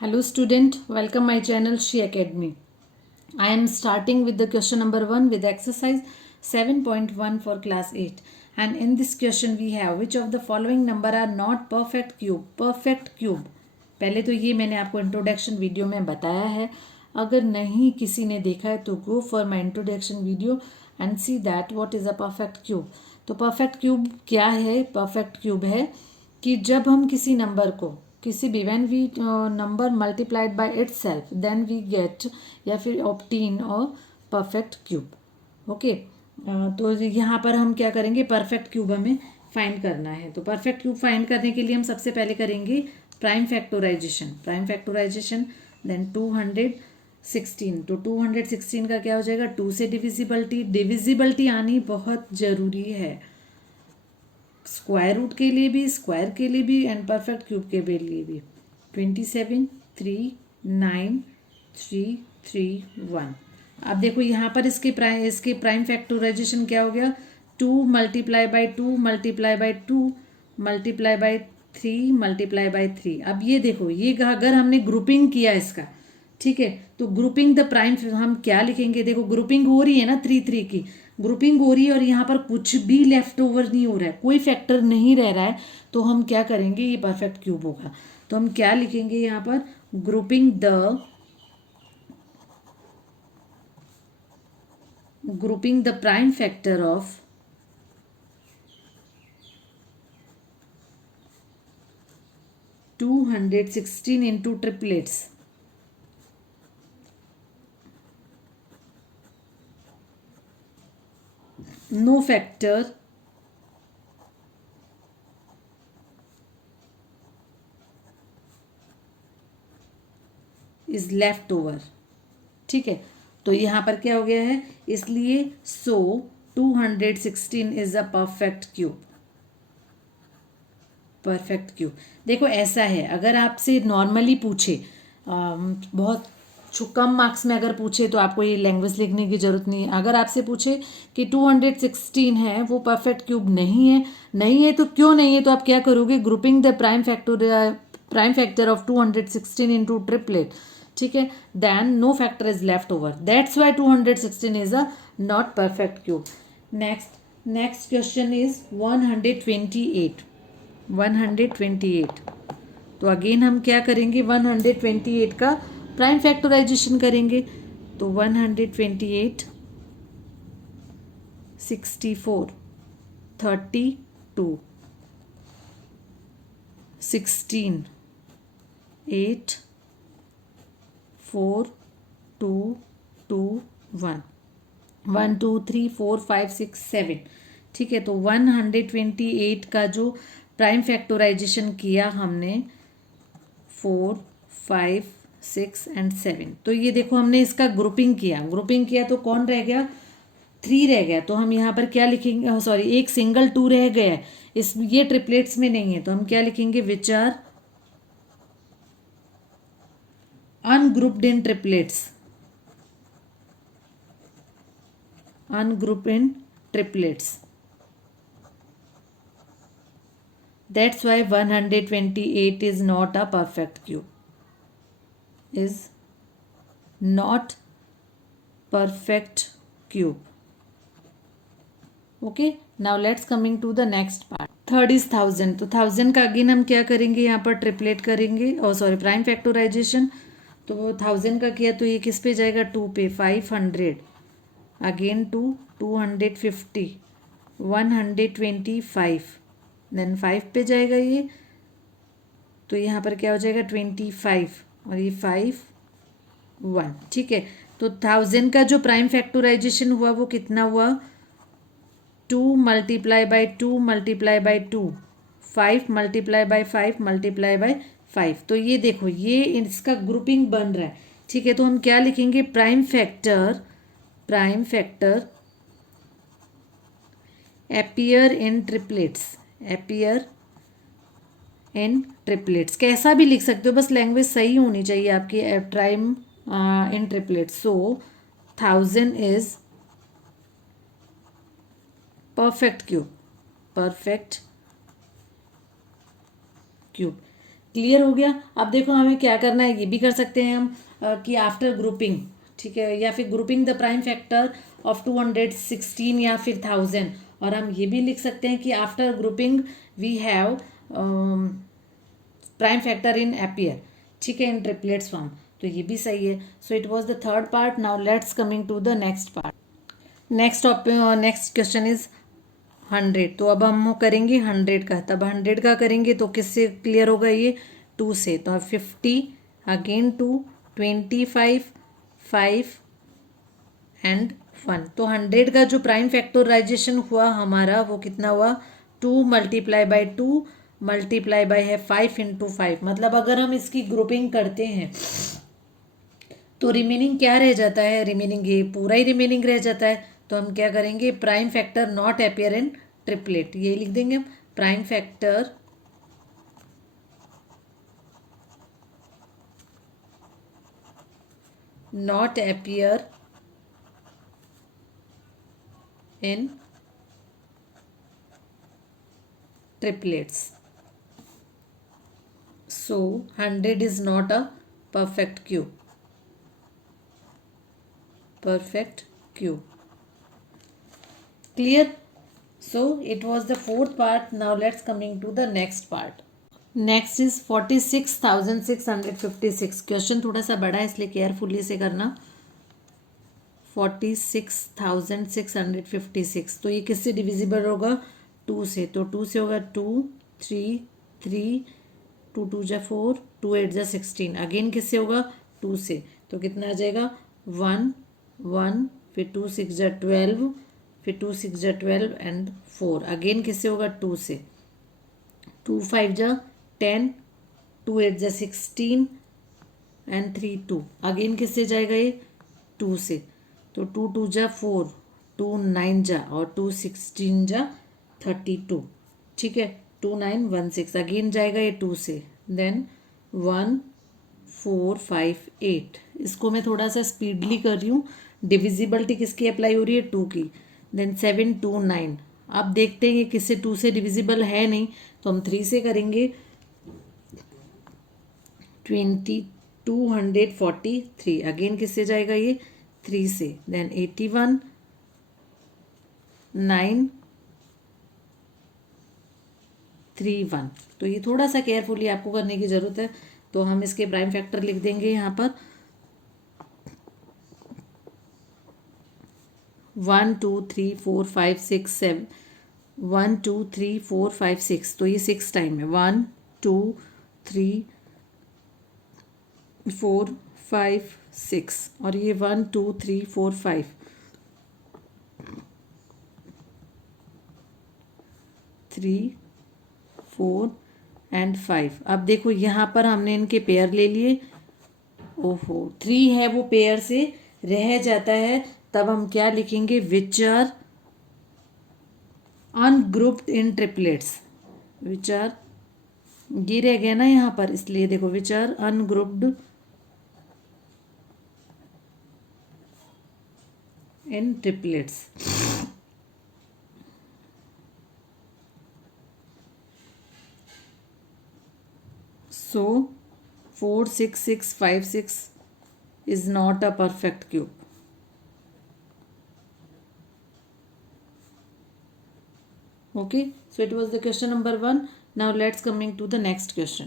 Hello student, welcome my channel She Academy. I am starting with the question number 1 with exercise 7.1 for class 8. And in this question we have which of the following number are not perfect cube? Perfect cube. पहले तो ये मैंने आपको introduction video में बताया है. अगर नहीं किसी ने देखा है तो go for my introduction video and see that what is a perfect cube. तो परफेक्ट क्यूब क्या है? परफेक्ट क्यूब है कि जब हम किसी नंबर को किसी भी when we number multiplied by itself then we get या फिर obtain a perfect cube. Okay, तो यहाँ पर हम क्या करेंगे? परफेक्ट क्यूब हमें फाइंड करना है. तो परफेक्ट क्यूब फाइंड करने के लिए हम सबसे पहले करेंगे prime factorization. Prime factorization then 216. तो 216 का क्या हो जाएगा? 2 से डिविजिबिलिटी. डिविजिबिलिटी आनी बहुत ज़रूरी है, स्क्वायर रूट के लिए भी, स्क्वायर के लिए भी एंड परफेक्ट क्यूब के लिए भी. 27 3 9 3 3 1. अब देखो यहाँ पर इसके प्राइम फैक्टोराइजेशन क्या हो गया? 2 multiply by 2 multiply by 2 multiply by 3 multiply by 3. अब ये देखो, ये अगर हमने ग्रुपिंग किया इसका, ठीक है, तो ग्रुपिंग द प्राइम हम क्या लिखेंगे? देखो ग्रुपिंग हो रही है ना, 3 3 की ग्रुपिंग हो रही है और यहाँ पर कुछ भी लेफ्ट ओवर नहीं हो रहा है, कोई फैक्टर नहीं रह रहा है. तो हम क्या करेंगे? ये परफेक्ट क्यूब होगा. तो हम क्या लिखेंगे यहाँ पर? Grouping the prime factor of 216 into triplets. No factor is left over. ठीक है, तो यहाँ पर क्या हो गया है? इसलिए 216 is a perfect cube. Perfect cube. देखो ऐसा है, अगर आपसे नॉर्मली पूछे, बहुत कम मार्क्स में अगर पूछे तो आपको ये लैंग्वेज लिखने की जरूरत नहीं है. अगर आपसे पूछे कि 216 है, वो परफेक्ट क्यूब नहीं है, नहीं है तो क्यों नहीं है? तो आप क्या करोगे? Grouping the prime factor of 216 into triplet. ठीक है, then no factor is left over. That's why 216 is a not perfect cube. Next question is 128. 128. तो अगेन हम क्या करेंगे? 128 का प्राइम फैक्टराइजेशन करेंगे. तो 128 64 32 16 8 4 2 2 1 1 2 3 4 5 6 7. ठीक है, तो 128 का जो प्राइम फैक्टोराइजेशन किया हमने 4 5 6 एंड 7. तो ये देखो हमने इसका ग्रुपिंग किया तो कौन रह गया? 3 रह गया. तो हम यहाँ पर क्या लिखेंगे? सॉरी, एक सिंगल 2 रह गया है. ये ट्रिपलेट्स में नहीं है, तो हम क्या लिखेंगे? Which are ungrouped in triplets. Ungroup in triplets. That's why 128 is not a perfect cube. Is not perfect cube. Okay. Now let's coming to the next part. Third is 1000. तो 1000 का अगेन हम क्या करेंगे? यहाँ पर ट्रिपलेट करेंगे, और sorry prime factorisation. तो 1000 का किया तो ये किस पे जाएगा? 2 पे. 500 अगेन 250 125 देन 5 पे जाएगा ये. तो यहाँ पर क्या हो जाएगा? 25 और ये 5 1. ठीक है, तो 1000 का जो प्राइम फैक्टोराइजेशन हुआ वो कितना हुआ? 2 multiply by 2 multiply by 2 5 multiply by 5 multiply by 5. तो ये देखो, ये इसका ग्रुपिंग बन रहा है. ठीक है, तो हम क्या लिखेंगे? Prime factor appear in triplets. कैसा भी लिख सकते हो, बस लैंग्वेज सही होनी चाहिए आपकी. Prime in triplets. So 1000 is perfect cube. Clear हो गया। अब देखो हमें क्या करना है, ये भी कर सकते हैं हम कि आफ्टर ग्रुपिंग, ठीक है, या फिर grouping the prime factor of 216 या फिर 1000, और हम ये भी लिख सकते हैं कि after grouping we have prime factor in appear, ठीक है, इन ट्रिपलेट्स फॉर्म, तो ये भी सही है। So it was the third part. Now let's coming to the next part. Next question is 100। तो अब हम करेंगे 100 का, तब 100 का करेंगे तो किससे क्लियर होगा ये, 2 से। तो 50 अगेन 2, 25, 5 एंड 1। तो 100 का जो प्राइम फैक्टराइजेशन हुआ हमारा वो कितना हुआ, 2 मल्टीप्लाई बाई 2 मल्टीप्लाई बाई है 5 इंटू 5। मतलब अगर हम इसकी ग्रुपिंग करते हैं तो रिमेनिंग क्या रह जाता है, रिमेनिंग ये पूरा ही रिमेनिंग रह जाता है। तो हम क्या करेंगे, prime factor not appear in triplet, ये लिख देंगे हम, prime factor not appear in triplets. So 100 is not a perfect cube. Perfect cube. Clear? So it was the fourth part. Now let's coming to the next part. Next is 46,656. Question थोड़ा सा बड़ा है इसलिए carefully से करना। 46,656, तो ये किससे डिविजिबल होगा, 2 से। तो 2 से होगा 2, 3, 3, 2 2 जा 4, 2 8 जा 16। अगेन किससे होगा, 2 से। तो कितना आ जाएगा, 1 1, फिर 2 6 जा 12, फिर 2 6 जा 12 एंड 4। अगेन किससे होगा, 2 से। 2 5 जा 10, 2 8 जा 16 एंड 3 2। अगेन किससे जाएगा ये, 2 से। तो 2 2 जा 4, 2 9 जा और 2 16 जा 32, ठीक है। 2 9 1 6, अगेन जाएगा ये 2 से। देन 1 4 5 8। इसको मैं थोड़ा सा स्पीडली कर रही हूँ। डिविजिबिलिटी किसकी अप्लाई हो रही है, 2 की। देन 7 2 9। अब देखते हैं ये किससे 2 से डिविजिबल है नहीं, तो हम 3 से करेंगे। 243। अगेन किससे जाएगा ये, 3 से। देन 81 9 3 1। तो ये थोड़ा सा केयरफुली आपको करने की जरूरत है। तो हम इसके प्राइम फैक्टर लिख देंगे यहाँ पर 1 2 3 4 5 6 7, 1 2 3 4 5 6। तो ये 6 टाइम है, 1 2 3 4 5 6, और ये 1 2 3 4 5, 3 4 एंड 5। अब देखो यहाँ पर हमने इनके पेयर ले लिए। ओहो, 3 है वो पेयर से रह जाता है, तब हम क्या लिखेंगे, which are ungrouped in triplets. Which are, ये रह गया ना यहाँ पर, इसलिए देखो which are ungrouped in triplets. So 4 6 6 5 6 is not a perfect cube. Okay, so it was the question number 1. Now let's coming to the next question.